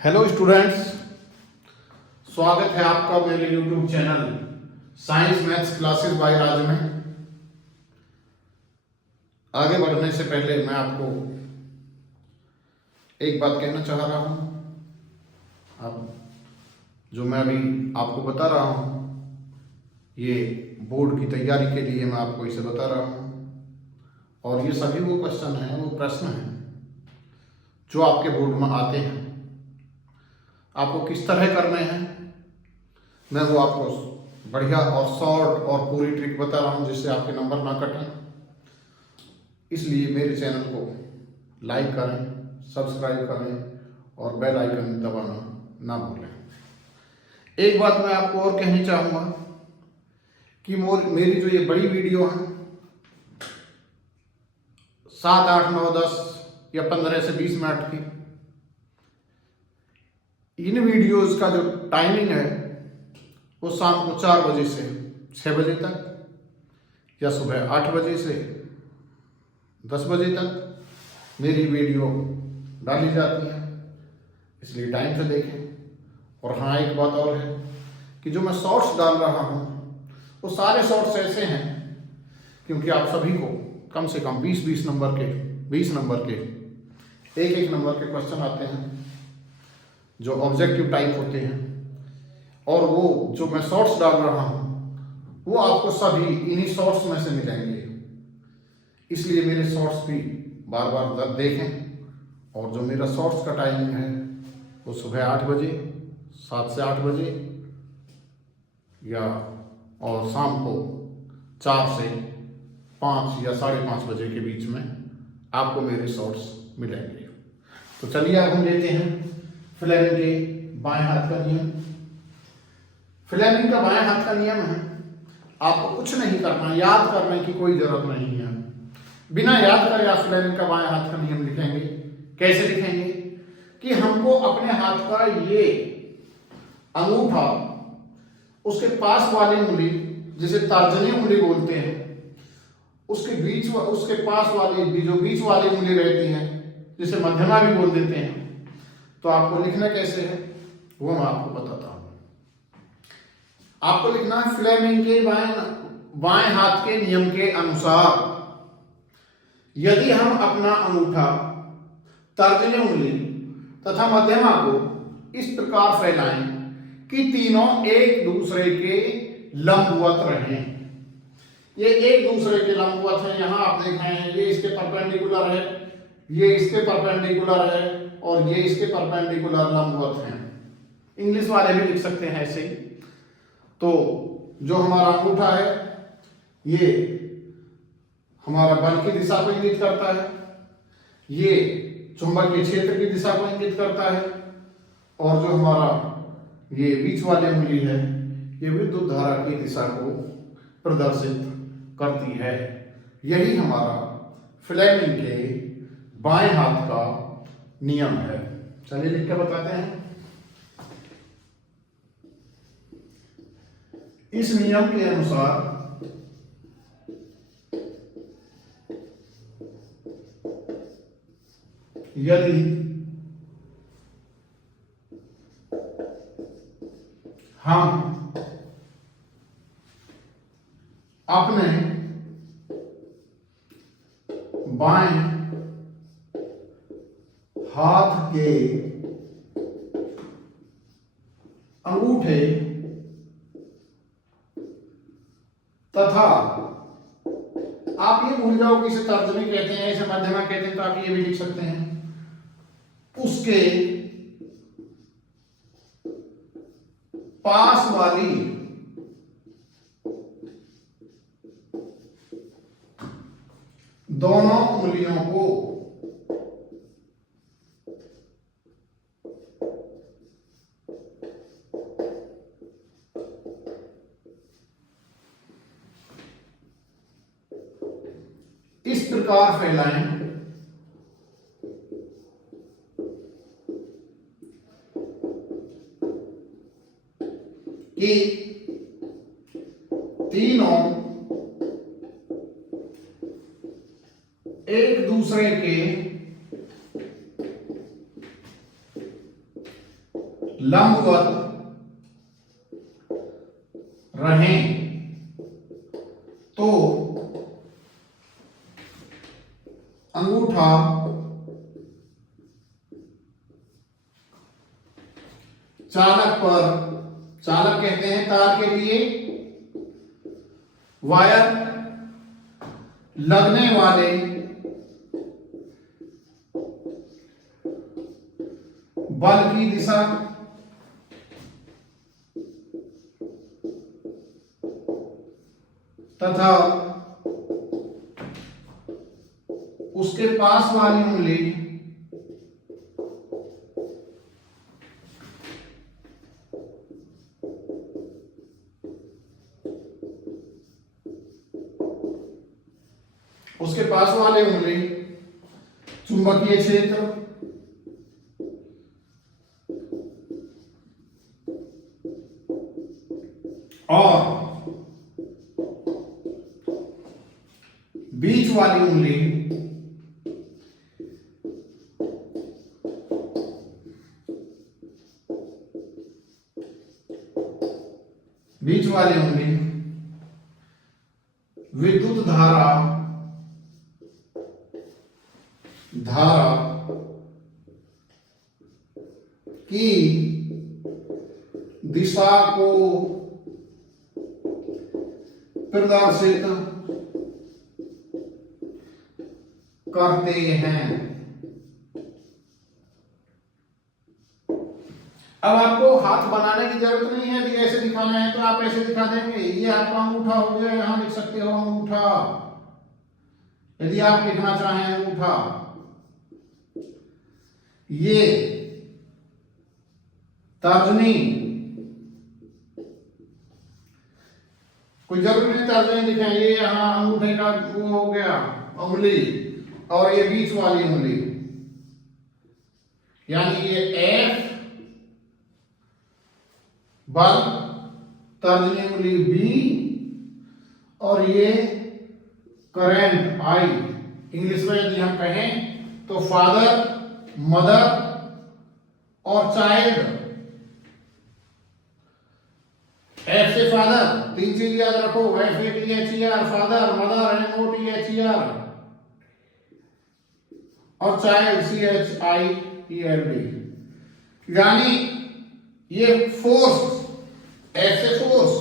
Hello students, स्वागत है आपका मेरे YouTube channel science maths classes by Raj में। आगे बढ़ने से पहले मैं आपको एक बात कहना चाह रहा हूँ। अब जो मैं अभी आपको बता रहा हूँ ये बोर्ड की तैयारी के लिए मैं आपको इसे बता रहा हूँ, और ये सभी वो क्वेश्चन हैं, वो प्रश्न हैं जो आपके बोर्ड में आते हैं। आपको किस तरह करने हैं मैं वो आपको बढ़िया और शॉर्ट और पूरी ट्रिक बता रहा हूँ, जिससे आपके नंबर ना कटें। इसलिए मेरे चैनल को लाइक करें, सब्सक्राइब करें और बेल आइकन दबाना ना भूलें। एक बात मैं आपको और कहनी चाहूँगा कि मेरी जो ये बड़ी वीडियो है 7, 8, 9, 10 या 15 से 20 मिनट की, इन वीडियोस का जो टाइमिंग है वो शाम को 4 बजे से 6 बजे तक या सुबह 8 बजे से 10 बजे तक मेरी वीडियो डाली जाती है, इसलिए टाइम से देखें। और हाँ, एक बात और है कि जो मैं शॉर्ट्स डाल रहा हूँ वो सारे शॉर्ट्स ऐसे हैं क्योंकि आप सभी को कम से कम 20 नंबर के एक नंबर के क्वेश्चन आते हैं जो ऑब्जेक्टिव टाइप होते हैं, और वो जो मैं शॉर्ट्स डाल रहा हूँ वो आपको सभी इन्हीं शॉर्ट्स में से मिलेंगे। इसलिए मेरे शॉर्ट्स भी बार बार देखें। और जो मेरा शॉर्ट्स का टाइमिंग है वो सुबह 8 बजे, 7 से 8 बजे या और शाम को 4 से 5 या 5:30 बजे के बीच में आपको मेरे शॉर्ट्स मिलेंगे। तो चलिए अब हम लेते हैं फ्लेमिंग के बाएं हाथ का नियम। फ्लेमिंग का बाएं हाथ का नियम है, आपको कुछ नहीं करना, याद करने की कोई जरूरत नहीं है। बिना याद करे आप फ्लेमिंग का बाएं हाथ का नियम लिखेंगे। कैसे लिखेंगे कि हमको अपने हाथ का ये अंगूठा उसके पास वाली उंगली, जिसे तर्जनी उंगली बोलते हैं, उसके पास वाली जो बीच वाली उंगली रहती है, जिसे मध्यमा भी बोल देते हैं, तो आपको लिखना कैसे है वो मैं आपको बताता हूं। आपको लिखना है फ्लेमिंग के बाएं हाथ के नियम के अनुसार यदि हम अपना अंगूठा, तर्जनी उंगली तथा मध्यमा को इस प्रकार फैलाएं कि तीनों एक दूसरे के लंबवत रहें। ये एक दूसरे के लंबवत हैं। यहां आप देख रहे हैं ये इसके परपेंडिकुलर है, ये इसके परपेंडिकुलर है और ये इसके परपेंडिकुलर लंबवत हैं। इंग्लिश वाले भी लिख सकते हैं ऐसे ही। तो जो हमारा अंगूठा है ये हमारा बल की दिशा को इंगित करता है, ये चुंबकीय क्षेत्र की दिशा को इंगित करता है, और जो हमारा ये बीच वाली उंगली है ये विद्युत धारा की दिशा को प्रदर्शित करती है। यही हमारा फ्लेमिंग के बाएं हाथ का नियम है। चलिए लिख के बताते हैं। इस नियम के अनुसार यदि हम अपने बाएं हाथ के अंगूठे तथा, आप ये भूल जाओ कि इसे तर्जनी कहते हैं, इसे मध्यमा कहते हैं, तो आप ये भी लिख सकते हैं, उसके पास वाली दोनों उंगलियों को इस प्रकार फैलाएं कि तीनों एक दूसरे के लंबवत रहें तो अंगूठा चालक कहते हैं तार के लिए वायर लगने वाले बल की दिशा तथा उसके पास वाली उंगली चुंबकीय क्षेत्र और बीच वाली उंगली विद्युत धारा की दिशा को प्रदर्शित करते हैं। अब आपको हाथ बनाने की जरूरत नहीं है, यदि ऐसे दिखाना है तो आप ऐसे दिखा देंगे। ये आपका अंगूठा हो गया, यहां लिख सकते हो अंगूठा, यदि आप लिखना चाहें अंगूठा। ये तर्जनी, कोई जरूरी नहीं तर्जनी लिखें, ये यहां अंगूठे का वो हो गया उंगली, और ये बीच वाली उंगली, यानी ये एफ बल, तर्जनी उंगली बी, और ये करंट आई। इंग्लिश में यदि हम कहें तो फादर, मदर और चाइल्ड। एफ से फादर, तीन चीज याद रखो, FATHER फादर, मदर MOTHER, और चाइल्ड CHILD। यानी ये फोर्स, एफ से फोर्स,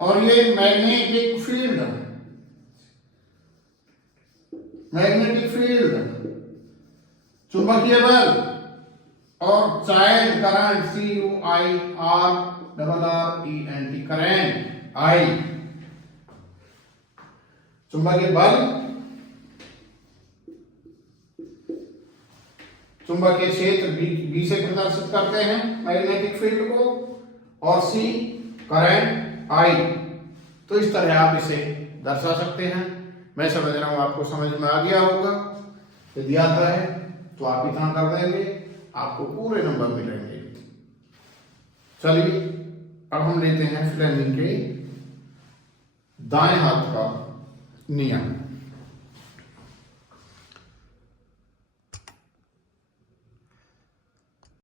और ये मैग्नेटिक फील्ड, चुंबकीय बल, और child current CUIRRRENT, current I. चुंबकीय बल चुंबकीय क्षेत्र बी से प्रदर्शित करते हैं मैग्नेटिक फील्ड को, और सी करंट आई। तो इस तरह आप इसे दर्शा सकते हैं। मैं समझ रहा हूं आपको समझ में आ गया होगा। यदि आता है तो आप इतना कर देंगे, आपको पूरे नंबर मिलेंगे। चलिए अब हम लेते हैं फ्लेमिंग के दाएं हाथ का नियम।